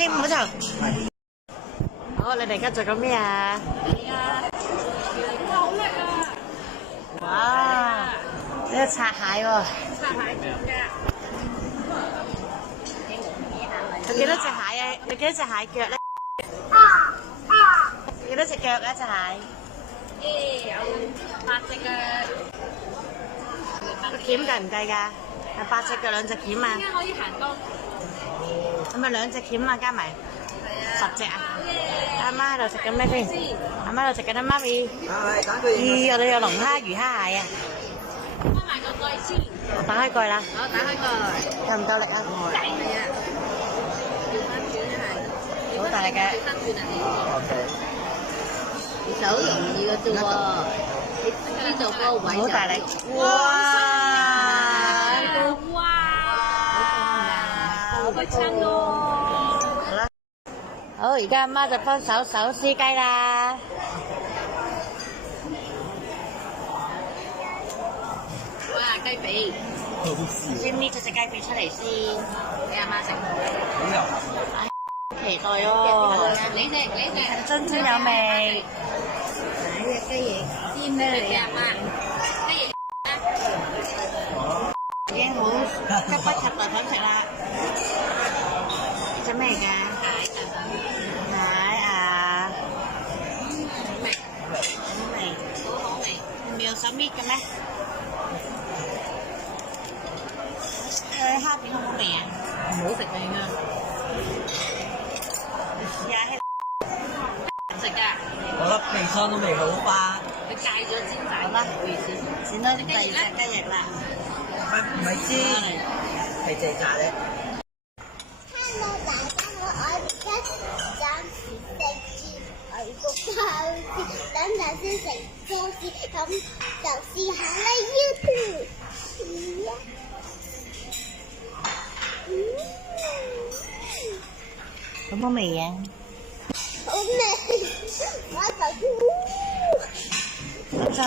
添嗰度。好，你哋而家做緊咩啊？係啊，哇好叻啊！哇！呢個擦蟹喎，擦蟹點㗎？有幾多隻蟹啊？有幾多隻蟹腳咧？幾多隻腳啊？隻蟹？有8隻腳。個鉗計唔計㗎？係8隻腳2隻鉗啊？點解可以行多？係咪2隻鉗啊？加埋係啊。10隻啊？阿媽喺度食緊咩先？阿媽喺度食緊啲媽咪。咦，我哋有龍蝦、魚蝦蟹啊！開埋個蓋先。打開蓋啦！好，打開蓋。夠唔夠力啊？係啊。調翻轉係。好大力嘅。調翻轉啊你。其實好容易嘅啫喎，你知道嗰個位就。好大力！哇！哇！好開心咯！好啦，好，而家阿媽就幫手手撕雞啦。哇，雞髀！先搣咗隻雞髀出嚟先，俾阿媽食。期待喎！你食，津津有味。呢隻雞翼煎咩嚟啊？雞翼已經好急不及待想食啦！呢隻咩嚟㗎？蟹啊！好味，好味，好好味。係咪用手搣嘅咩？蝦片好唔好味啊？唔好食啊應該。試下食㗎，我粒味湯都未好花，你戒咗煎仔，好啦唔好意思。剪多第二隻雞翼啦。唔係煎，係淨炸咧。Hello，大家好，我而家暫時食住我個包先，等陣先食多啲，咁就試下啦 YouTube。好唔好味啊？好味，我就就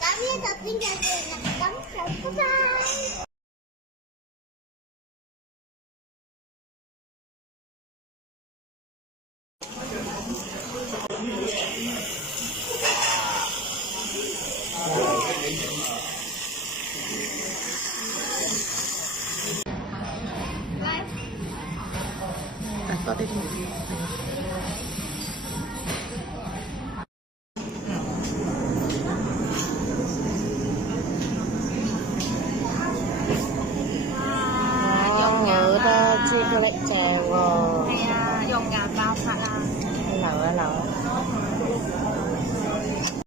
咁呢就邊個先啦？咁就拜拜。多啲添。好多朱古力醬喎。係啊，用牙爆法啊。流啊流啊！